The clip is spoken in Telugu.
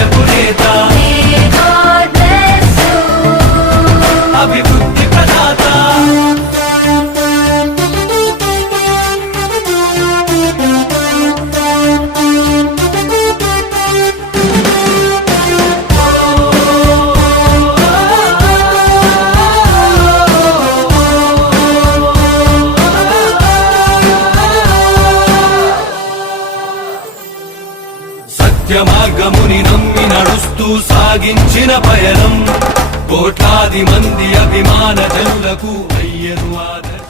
అభ్యుదయపు నేత అభివృద్ధి ప్రదాత సత్య మార్గముని నమ్మి నడుస్తూ సాగించిన పయనం కోట్లాది మంది అభిమాన జనులకు అయ్యను ఆదర్శ